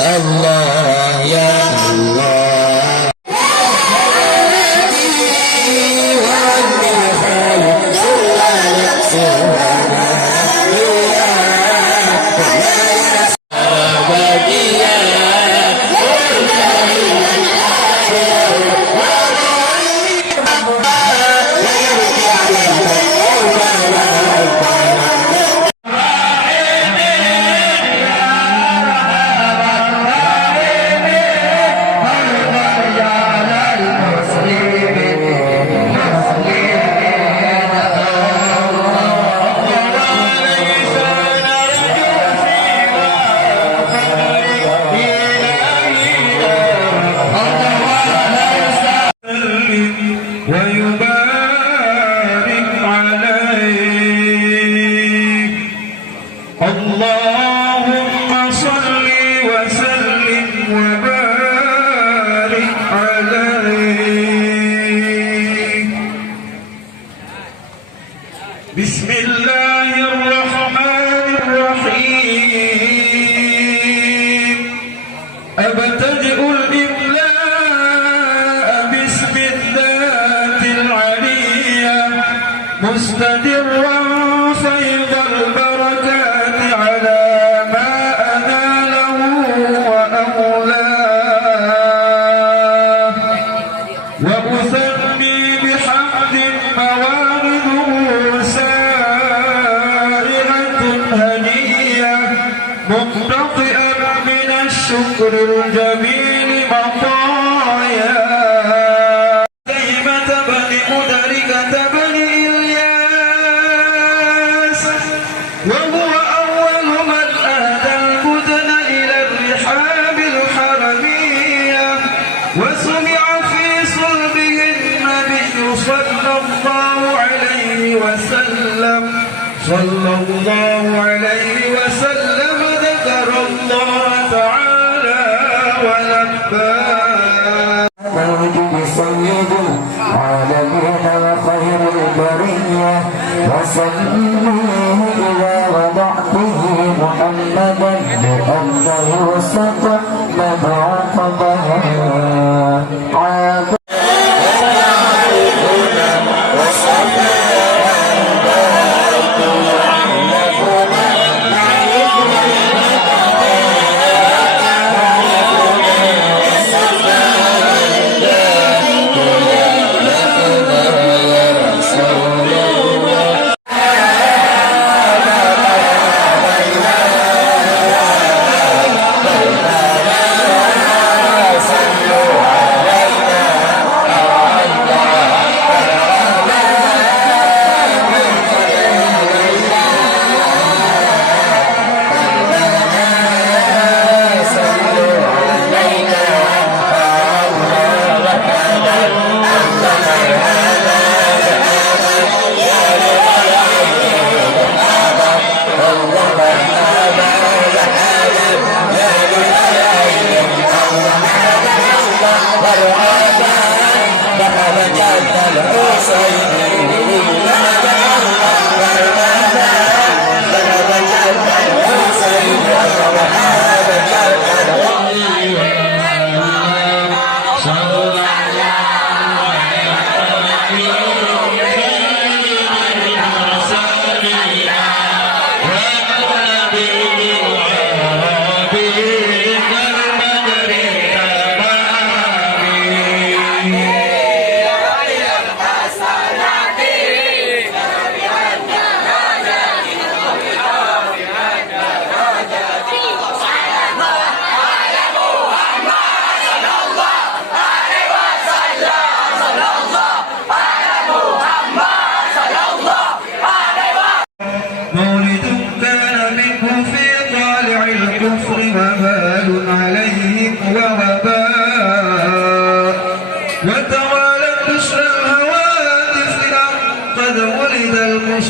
الله يا الله اللهم صل وسلم وبارك عليه. بسم الله الرحمن الرحيم. أبتدئ الإملاء باسم الذات العلية مستدرا فيض البركات على ما أناله وأولاه، وأسمي بحمد موارده سائغة هنية مقتطئا من الشكر الجميل مطايا. كلمة بن مدركة بن إلياس، وهو أول من أهدى البدن إلى الرحاب الحرمية، وسمع في صلبه النبي صلى الله عليه وسلم ذكر الله تعالى ولباه. سيد العالمين وخير البرية، وسميه إذا وضعته محمدا لأنه ستقلب عقبها.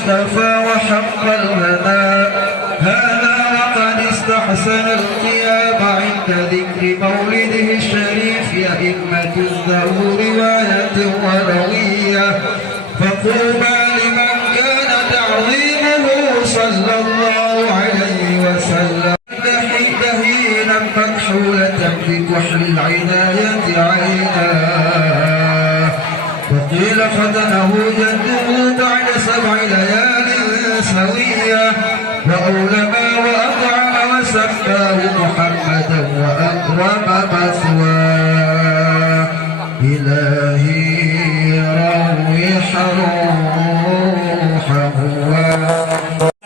المصطفى وحق الهناء هذا وقد استحسن القيام عند ذكر مولده الشريف أئمة له رواية وروية فطوبى لمن كان تعظيمه صلى الله عليه وسلم دهينا مكحولة بكحل العناية عينا وقيل ختنه جده بعد 7 ليال سوية وأولما وأطعم وسماه محمدا وأكرم مثواه إلهي روح روحه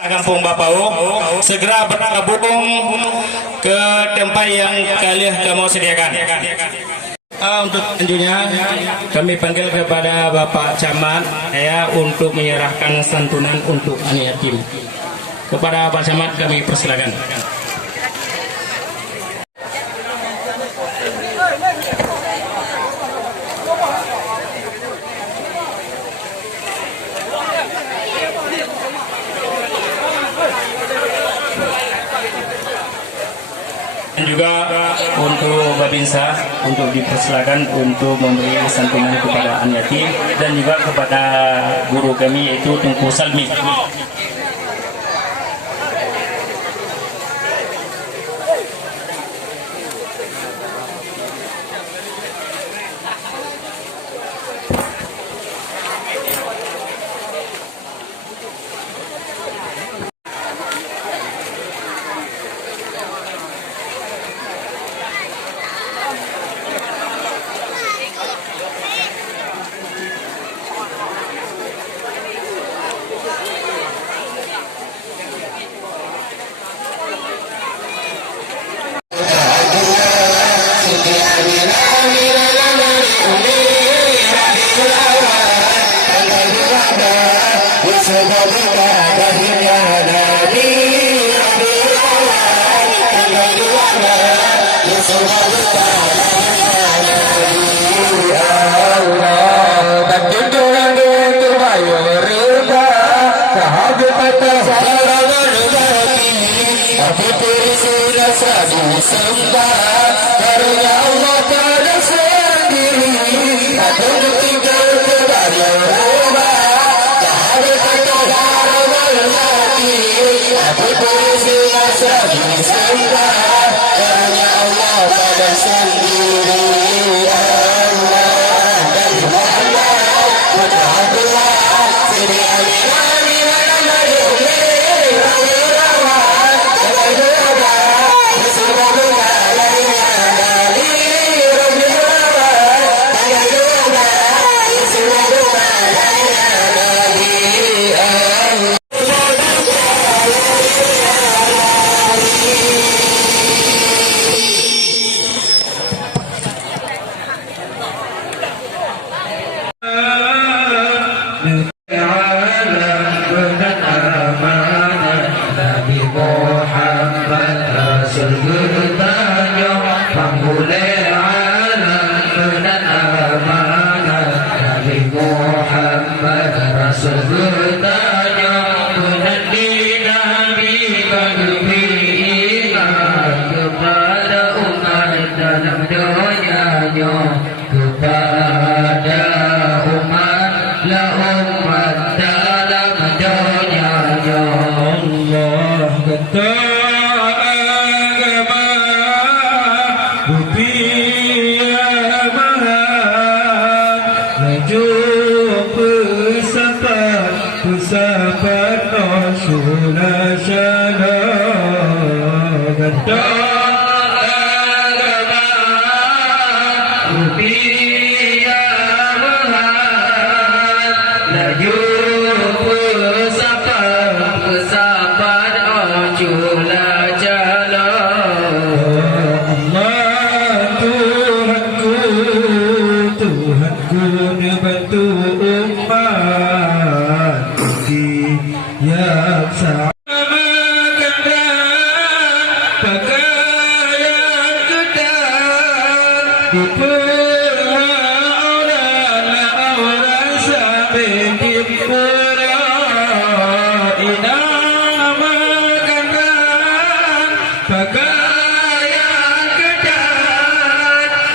Kampung Bapau segera bergabung ke tempat yang kalian kamu sediakan. Untuk selanjutnya kami panggil kepada Bapak Camat ya untuk menyerahkan santunan untuk anak yatim. Kepada Pak Camat kami persilakan. Dan juga untuk Babinsa untuk dipersilakan untuk memberi santunan kepada anak yatim dan juga kepada guru kami yaitu Tungku Salmi.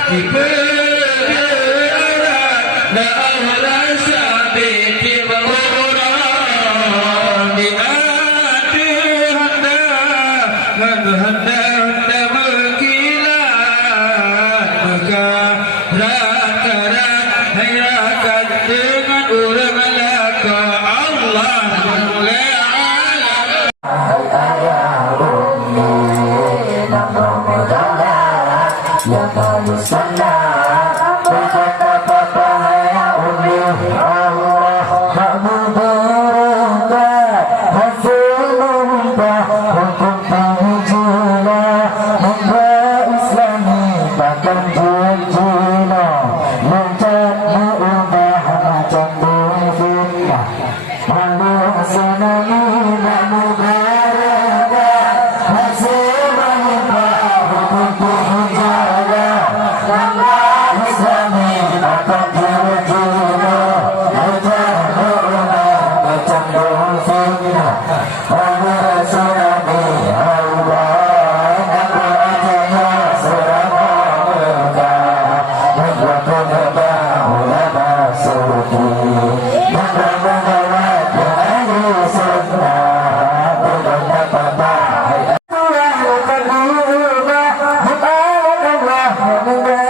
di perjalanan Allah sampai di berurang di hati hendak berkilat maka rakaran hayakan dengan urang laka Allah mulai alam Ya kamu salah, berkata papa ya umi Allah, kamu berubah, hasil merubah, hukum penjula, memberi Islami bahkan jujula, mencat merubah macam fitnah, malu senangi namu berubah, hasil merubah, hukum penjula. Islami akan jujur, macam fitnah, Allah Rasulani Allah, Nabi Ajanya serama mereka, Nabi Nabi ulama suci, Nabi menawat ahli sunnah, berdoa pada Allah bukan berubah, bukan Allah menubah.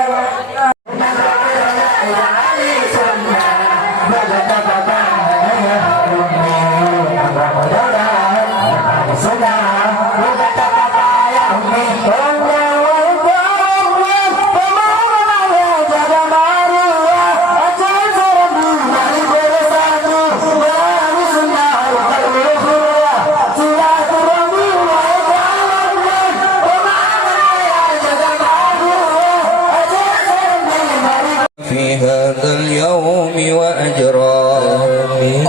في هذا اليوم وأجراه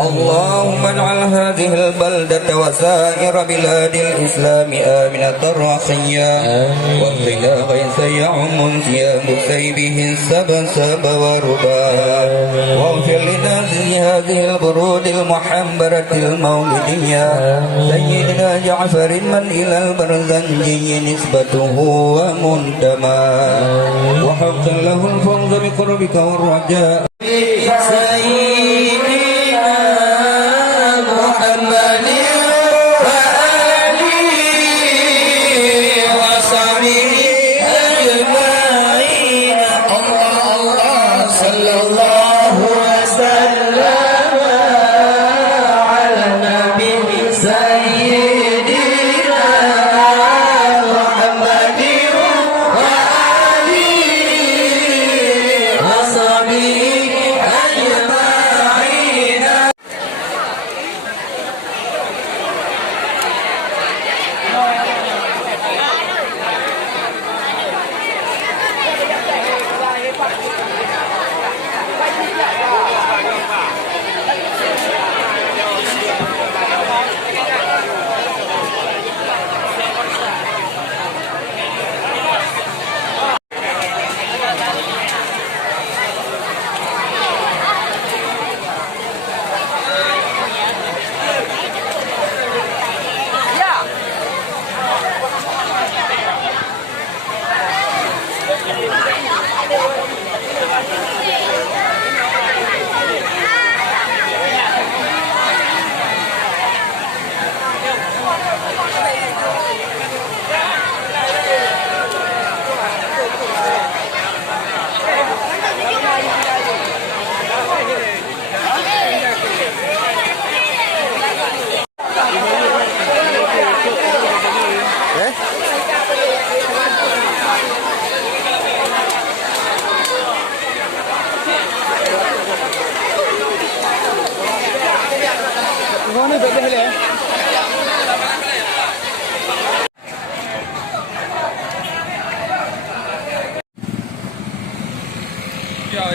اللهم اجعل هذه البلدة وسائر بلاد الإسلام آمنة رخيا واغفنا غيثا يعم ثياب سيبه السبسب وربا واغفر لنازل هذه البرود المحمرة المولدية سيدنا جعفر من إلى البرزنجي نسبته ومنتمى وحق له الفوز بقربك والرجاء سيدنا محمد وآله وصحبه أجمعين الله صلى الله وسلم على النبي سيدنا محمد وآله وصحبه أجمعين Yeah,